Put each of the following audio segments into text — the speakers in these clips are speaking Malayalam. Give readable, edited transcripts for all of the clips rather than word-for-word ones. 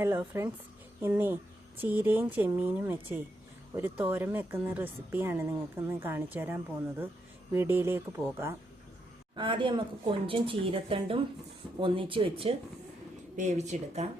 ഹലോ ഫ്രണ്ട്സ്, ഇന്ന് ചീരയും ചെമ്മീനും വെച്ച് ഒരു തോരൻ വെക്കുന്ന റെസിപ്പിയാണ് നിങ്ങൾക്കിന്ന് കാണിച്ചു തരാൻ പോകുന്നത്. വീഡിയോയിലേക്ക് പോകാം. ആദ്യം നമുക്ക് കൊഞ്ചും ചീരത്തണ്ടും ഒന്നിച്ച് വെച്ച് വേവിച്ചെടുക്കാം.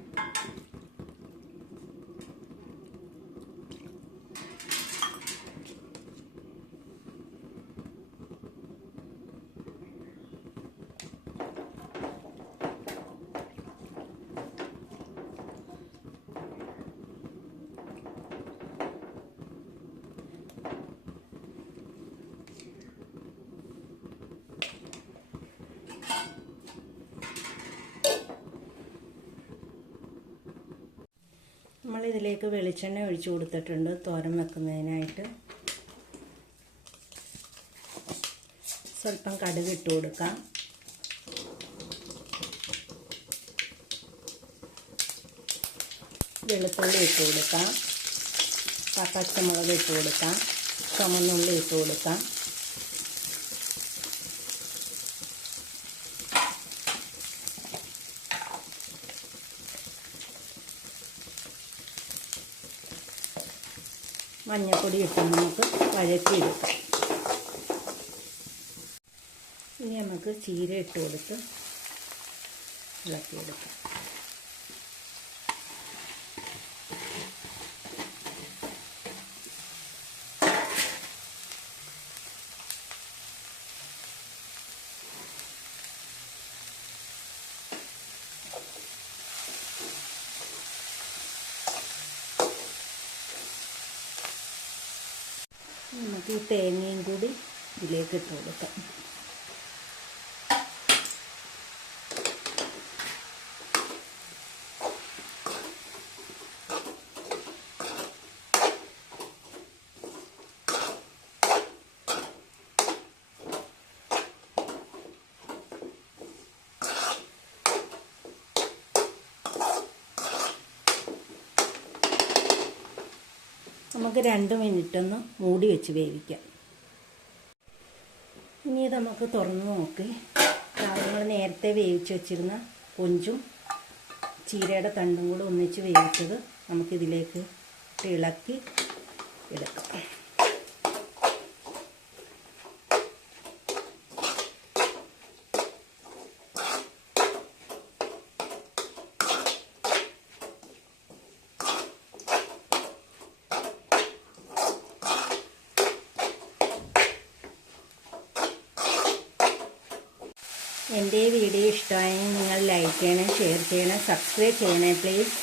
നമ്മളിതിലേക്ക് വെളിച്ചെണ്ണ ഒഴിച്ചു കൊടുത്തിട്ടുണ്ട് തോരൻ വെക്കുന്നതിനായിട്ട്. സ്വല്പം കടുക് ഇട്ട് കൊടുക്കാം. വെളുത്തുള്ളി ഇട്ട് കൊടുക്കാം. പച്ചമുളക് ഇട്ട് കൊടുക്കാം. ചുമന്നുള്ളി ഇട്ട് കൊടുക്കാം. മഞ്ഞൾപ്പൊടി ഇട്ട് നമുക്ക് വഴറ്റിയെടുക്കാം. ഇനി നമുക്ക് ചീര ഇട്ട് കൊടുത്ത് ഇളക്കിയെടുക്കാം. നമുക്ക് ഈ തേങ്ങയും കൂടി ഇതിലേക്ക് ഇട്ട് കൊടുക്കാം. നമുക്ക് 2 മിനിറ്റ് ഒന്ന് മൂടി വെച്ച് വേവിക്കാം. ഇനി ഇത് നമുക്ക് തുറന്ന് നോക്കി നമ്മൾ നേരത്തെ വേവിച്ച് വെച്ചിരുന്ന കൊഞ്ചും ചീരയുടെ തണ്ടും കൂടെ ഒന്നിച്ച് വേവിച്ചത് നമുക്കിതിലേക്ക് ഇളക്കി എടുക്കാം. എൻ്റെ വീഡിയോ ഇഷ്ടമായെങ്കിൽ നിങ്ങൾ ലൈക്ക് ചെയ്യണം, ഷെയർ ചെയ്യണം, സബ്സ്ക്രൈബ് ചെയ്യണേ പ്ലീസ്.